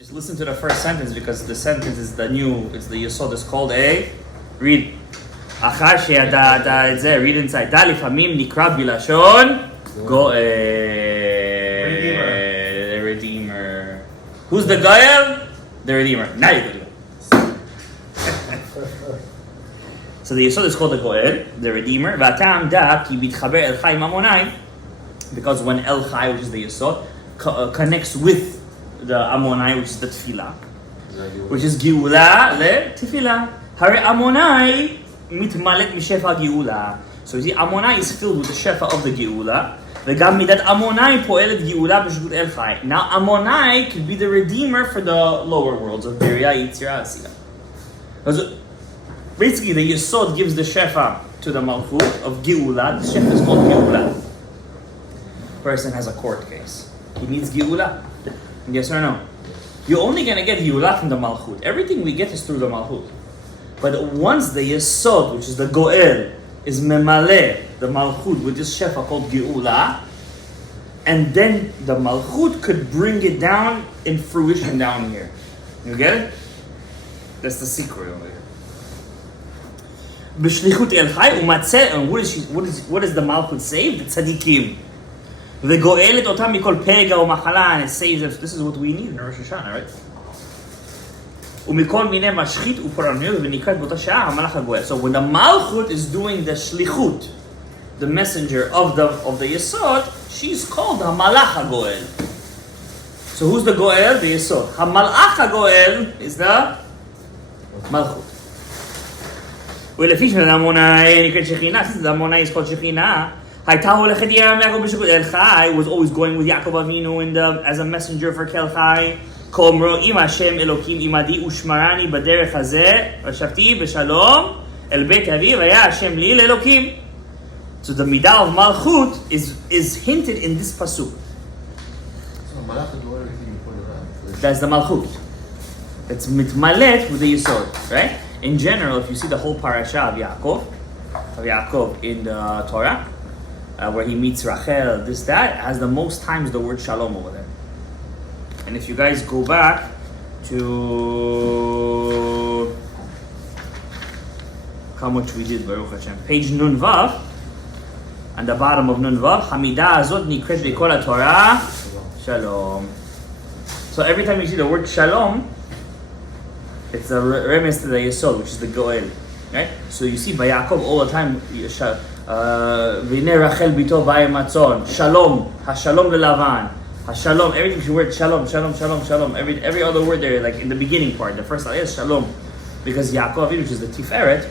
Just listen to the first sentence because the sentence is the Yesod is called a, read. אחר שידעת את זה, read inside. דע לפעמים נקרא בלשון גואל. Redeemer. Who's the Gadaev? The Redeemer. Now you can do it. So the Yesod is called the Goel, the Redeemer. והטעם דע כי מתחבר אל חי עם עמוני, because when El Chai, which is the Yesod, connects with the Ammonai, which is the Tefillah, which is Geula le-Tefillah. Hare Ammonai mitmalet mishefa Geula. So you see, Ammonai is filled with the shefa of the Geula. וגם מידת Ammonai פועלת גאולה בשגות El Chai. Now Ammonai could be the redeemer for the lower worlds of Beriah, Yitzirah, Asiyah. Basically, the Yesod gives the shefa to the Malchut of Geula. The shefa is called Geula. Person has a court case. He needs Geula. Yes or no? You're only going to get Geula from the Malchut. Everything we get is through the Malchut. But once the Yesod, which is the Goel, is Memale, the Malchut, with this shefa called Geula, and then the Malchut could bring it down in fruition down here. You get it? That's the secret over here. B'shlichut El Chai umatzeh, and what does the Malchut save? The tzaddikim. וגואלת אותם מכל פגע ומחלה, and it saves us. This is what we need in Rosh Hashanah, right? ומכל מיני משחית ופורענויות, ונקראת באותה שעה המלאך הגואל. So when the Malchut is doing the shlichut, the messenger of the Yesod, she's called המלאך הגואל. So who's the Goel? The Yesod. המלאך הגואל is the Malchut. ולפי שהמונאי נקראת שכינה, since the Ammonai is called שכינה, was always going with Yaakov Avinu as a messenger for Kel Chai. So the midah of Malchut is hinted in this pasuk. That's the Malchut. It's mitmalet with the Yesod, right? In general, if you see the whole parasha of Yaakov in the Torah, where he meets Rachel, this, that, has the most times the word Shalom over there. And if you guys go back to how much we did, Baruch Hashem, page Nun Vav, and the bottom of Nun Vav, Hamidah Azot Nikresh Lekol Torah Shalom. So every time you see the word Shalom, it's a reference to the Yesod, which is the Goel, right? So you see by Yaakov all the time, והנה רחל ביתו באה עם הצאן, שלום, השלום ללבן, השלום, everything she word shalom, shalom, shalom, shalom, every other word there, like in the beginning part, the first is shalom, because Yaakov, which is the Tiferet,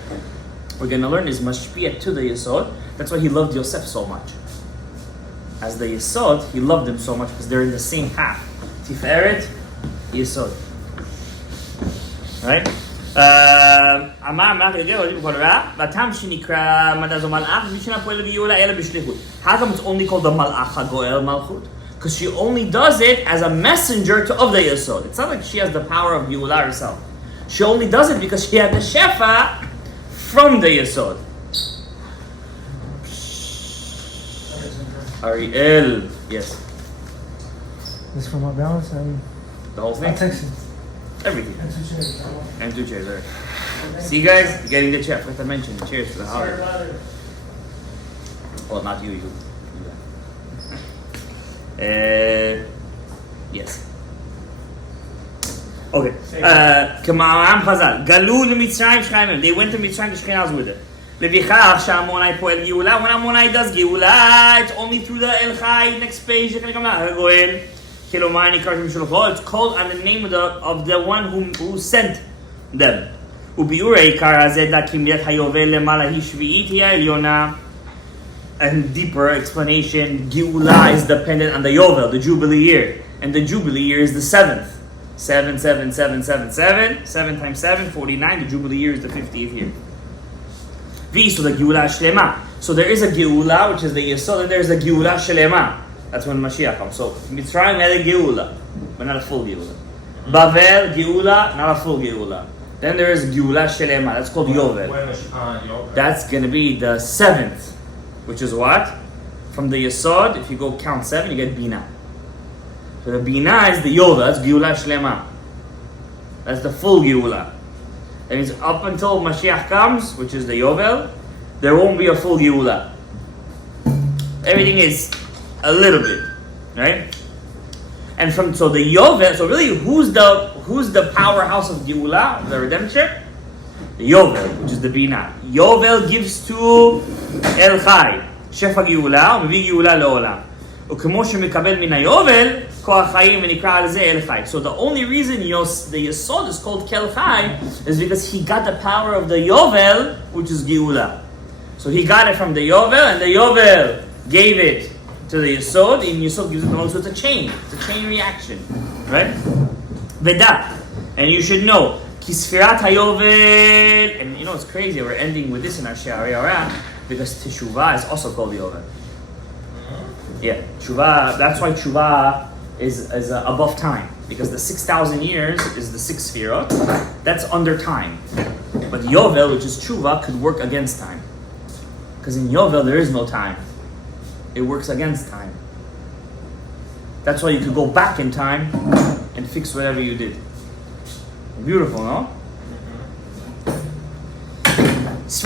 we're going to learn is mashpiyat to the Yesod. That's why he loved Yosef so much. As the Yesod, he loved them so much because they're in the same half. Tiferet, Yesod. Right? אמר מלאך יגאל עולים בכל רע, והטעם שנקרא מדע זו מלאך, משנה פועל בגאולה אלא בשליחות. How come it's only called the מלאך הגואל מלכות? Because she only does it as a messenger of the Yesod. It's not like she has the power of Geula herself. She only does it because she had the shefa from the Yesod. Ariel, yes. This from our balance and the whole thing? I'll text it. Everything. And 2 chairs. And 2 chairs, right. See guys, you're getting the chair. I forgot to mention the chairs for the holiday. Well, not you. Yes. Okay. כמאמרם חז"ל, גלו למצרים שכינה. They went to Mitzrayim, the Shekhinah was with it. לפיכך שהמונאי פועל גאולה, when Ammonai does גאולה, it's only through the El Chai, next page, הגואל. It's called on the name of the one who sent them. And deeper explanation, Geula is dependent on the Yovel, the Jubilee year. And the Jubilee year is the 7th. 7, 7, 7, 7, 7. 7 times 7, 49. The Jubilee year is the 50th year. So the Geula Shlema. So there is a Geula, which is the Yesod, and there is a Geula Shlema. That's when Mashiach comes. So Mitzrayim had a Geula, but not a full Geula. Bavel, Geula, not a full Geula. Then there is Geula Shelema. That's called Yovel. That's going to be the 7th, which is what? From the Yesod, if you go count 7, you get Bina. So the Bina is the Yovel. That's Geula Shlema. That's the full Geula. That means up until Mashiach comes, which is the Yovel, there won't be a full Geula. Everything is a little bit, right? And so the Yovel, so really who's the powerhouse of Geula, the redemption? The Yovel, which is the Bina. Yovel gives to El Chai, Shefa Geula, ומביא גאולה לעולם. וכמו שמקבל מן היובל, כוח חיים ונקרא על זה אל חי. So the only reason the Yesod is called Kel Chai is because he got the power of the Yovel, which is Geula. So he got it from the Yovel, and the Yovel gave it to the Yesod, and Yesod gives it also. It's a chain. It's a chain reaction. Right? Veda. And you should know, Ki Sfirat HaYovel, and you know it's crazy, we're ending with this in our Sharei Orah, because Teshuvah is also called Yovel. Yeah, Teshuvah, that's why Teshuvah is above time, because the 6,000 years is the 6 Sfirot, that's under time. But Yovel, which is Teshuvah, could work against time. Because in Yovel there is no time. It works against time. That's why you could go back in time and fix whatever you did. Beautiful, no? And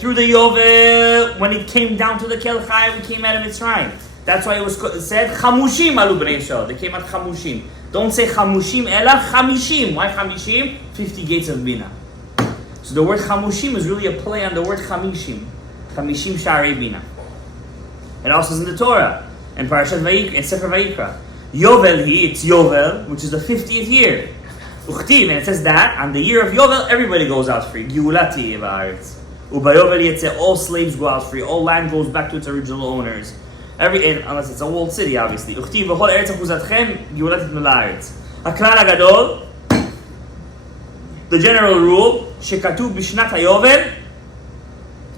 through the Yovel, when it came down to the Kel Chai, we came out of Mitzrayim. That's why it said Chamushim alu bnei Yisrael. They came out Chamushim. Don't say Chamushim ela Chamishim. Why Chamishim? 50 gates of Bina. So the word Chamushim is really a play on the word Chamishim. Chamishim Sharei Bina. It also is in the Torah and Parashat Vayikra and Sefer Vayikra. Yovel it's Yovel, which is the 50th year. Uchtiv, and it says that on the year of Yovel, everybody goes out free. Geulati Yevaretz. Ubayovel Yetzeh, all slaves go out free. All land goes back to its original owners. Unless it's a walled city, obviously. Uchtiv v'chol eretz achuzatchem Geulatit Melaretz. Haklal Hagadol, the general rule, shekatuv b'shnat hayovel,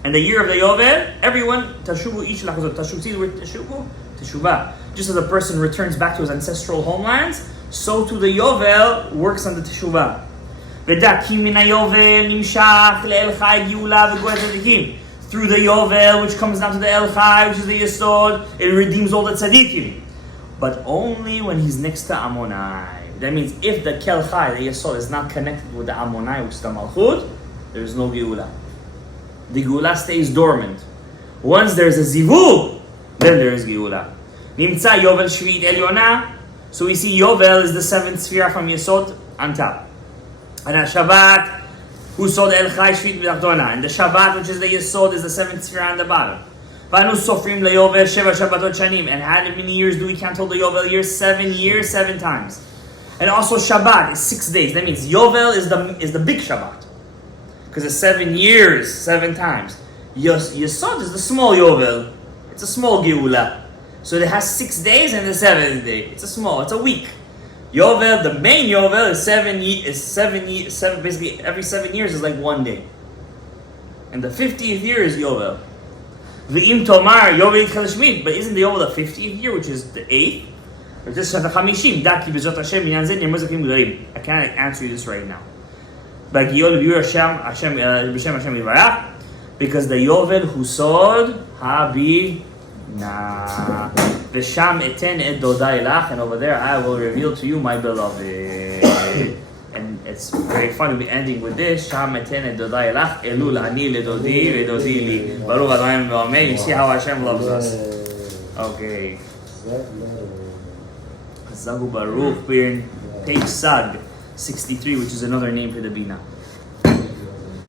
and the year of the Yovel, everyone tashuvu each lachazot. Tashuv, see the word tashuvu? Teshuvah. Just as a person returns back to his ancestral homelands, so too the Yovel works on the Teshuvah. V'da ki min hayovel nimshach le'el chai geula v'goy tzadikim. Through the Yovel, which comes down to the El Chai, which is the Yesod, it redeems all the tzadikim. But only when he's next to Ammonai. That means if the Kel Chai, the Yesod, is not connected with the Ammonai, which is the Malchut, there is no Geula. The Geula stays dormant. Once there's a Zivug, then there is Geula. Nimtza Yovel Shvi'it Elyona. So we see Yovel is the 7th sphere from Yesod on top. And at Shabbat, who saw the El Chai Shvi'it B'Tachtona. And the Shabbat, which is the Yesod, is the 7th sphere on the bottom. Vanu Sofrim LeYovel Sheva Shabbatot Shanim. And how many years do we count till the Yovel year? 7 years, 7 times. And also Shabbat is 6 days. That means Yovel is the big Shabbat. Because it's 7 years, 7 times. Yesod is the small Yovel. It's a small Geula. So it has 6 days and the 7th day. It's a week. Yovel, the main Yovel is 7 basically every 7 years is like 1 day. And the 50th year is Yovel. V'im Tomar Yovel Yitchel Shmid. But isn't the Yovel the 50th year, which is the 8th? I can't answer you this right now. Because the Yovel Husod Habina V'sham eten et dodai lach, and over there I will reveal to you my beloved. And it's very fun to be ending with this. Sham eten et dodai lach elul ani ledodi vedodi li baruch Adonai v'amen. You see how Hashem loves us. Okay. Zagu Baruch, we're in page Sag 63, which is another name for the Bina.